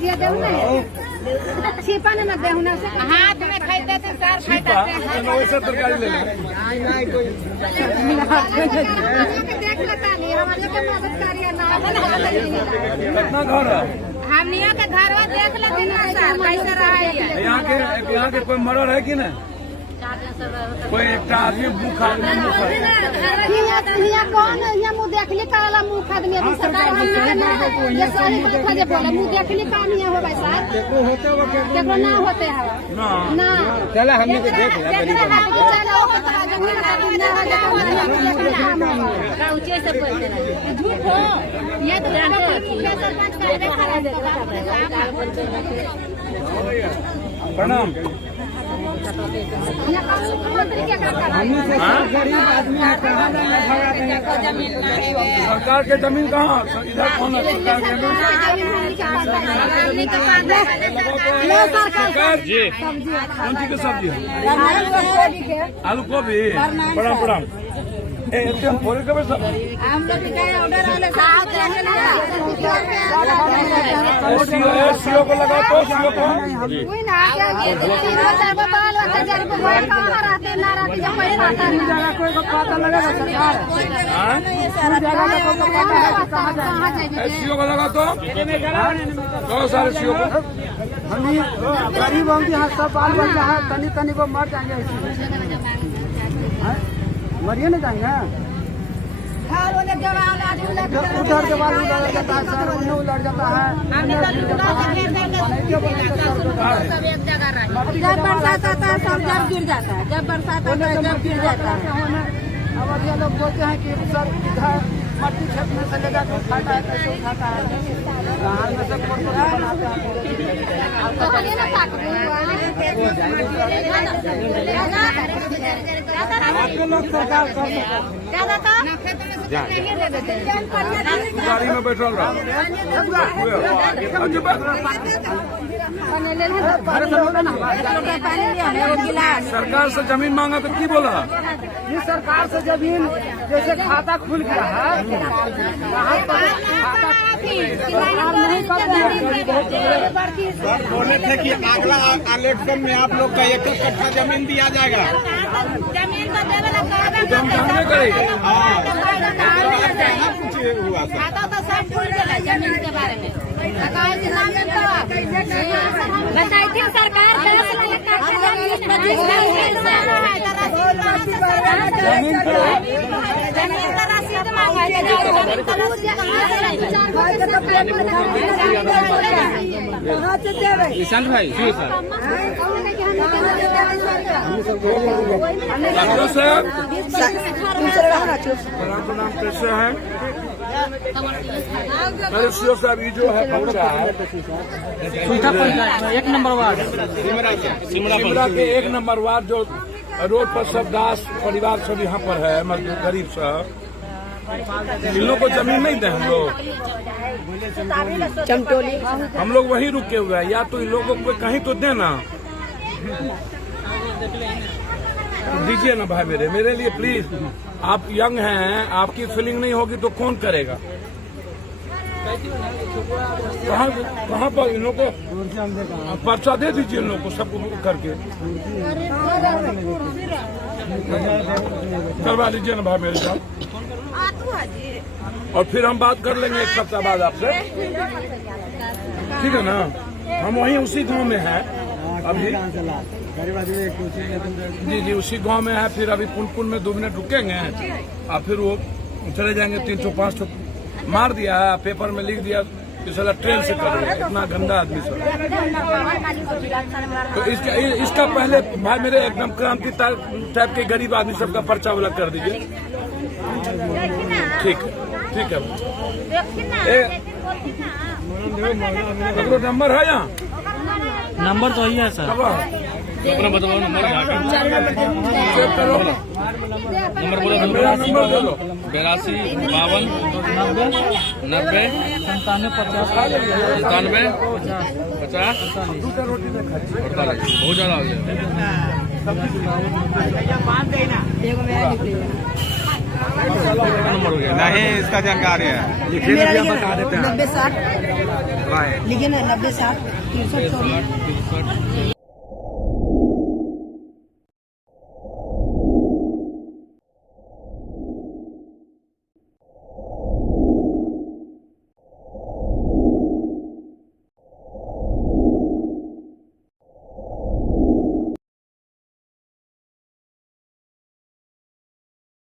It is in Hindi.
दिया देऊ ना छिपा ना मत देऊ ना हाथ में खाइते थे सर खाइते वैसे तरकारी ले ले देख लेता नहीं हमारे के मदद करिए ना कितना घर है हम निया के घरवा देख लेते ना सर कैसे रहा है यहाँ के कोई मर्डर है कि नहीं कोई एक आदमी मुँह आदमी कौन यहाँ मुँह देखली काला मुँह आदमी अभी सरकार ये सारी बात है बोले मुँह देखली काम यहाँ हो भाई सर देखो ना होते हैं ना चला हमने को देख लिया झूठ हो ये तो प्रणाम सरकार के जमीन कहाँ इधर कौन है सरकार जी कौन सी की सब्जी है आलू गोभी प्रणाम प्रणाम बोले कब हम लोग सीओ को लगा तो सीओ को सीओ को लगा तो बहुत सारे सीओ को हम गरीब होंगे यहाँ सब बाल बच्चा है तनी तनी को मर जाएंगे मरिए नहीं जाएंगे उधर के बाद उलट जाता है सर उन्हें उलट जाता है जब बरसात आता है सब जब गिर जाता है जब बरसात आता है जब गिर जाता है अब ये लोग बोलते हैं कि सर इधर मट्टी खेत में से ले जाकर उठाता है कैसे उठाता है बाहर में से फोटो बनाते हैं लोग सरकार गाड़ी में बैठल रहा सरकार से जमीन मांगा तो की बोला ये सरकार से जमीन जैसे खाता खुल गया है बोले थे कि अगला इलेक्शन में आप लोग का 1 कट्ठा जमीन दिया जाएगा जमीन को देवे खाता तो सब खुल गया जमीन के बारे में बताई थी सरकार ईशान भाई जी सर नाम कैसे है मेरे सीओ साहब ये जो है पहुंचा है 1 नंबर वार्ड सिमरा के 1 नंबर वार्ड जो रोड पर सब दास परिवार सब यहाँ पर है मजदूर गरीब सब इन लोग को जमीन नहीं दे हम लोग चमटोली हम लोग वहीं रुके हुए हैं या तो इन लोगों को कहीं तो देना दीजिए ना भाई मेरे लिए प्लीज आप यंग हैं आपकी फीलिंग नहीं होगी तो कौन करेगा कहाँ पर इन लोगों को पर्चा दे दीजिए इन लोगों को सबको करके करवा लीजिए ना भाई मेरे साथ और फिर हम बात कर लेंगे 1 सप्ताह बाद आपसे ठीक है ना हम वहीं उसी गांव में हैं अभी जी उसी गांव में है फिर अभी पुनपुन में 2 मिनट रुकेंगे और फिर वो चले जाएंगे 305 मार दिया है पेपर में लिख दिया कि साला ट्रेन से कर रहे इतना गंदा आदमी सब तो इसका पहले भाई मेरे एकदम क्रांति टाइप के गरीब आदमी सबका पर्चा वाला कर दीजिए ठीक है नंबर है यहाँ नंबर तो ही है सर अपना बताओ नंबर नंबर बोलो नंबर दे लो 82 52 90 97 50 बहुत ज्यादा हो गया नहीं इसका जानकारी है। मेरा लिखिए 90 60 लिखिए ना 90 60 63 64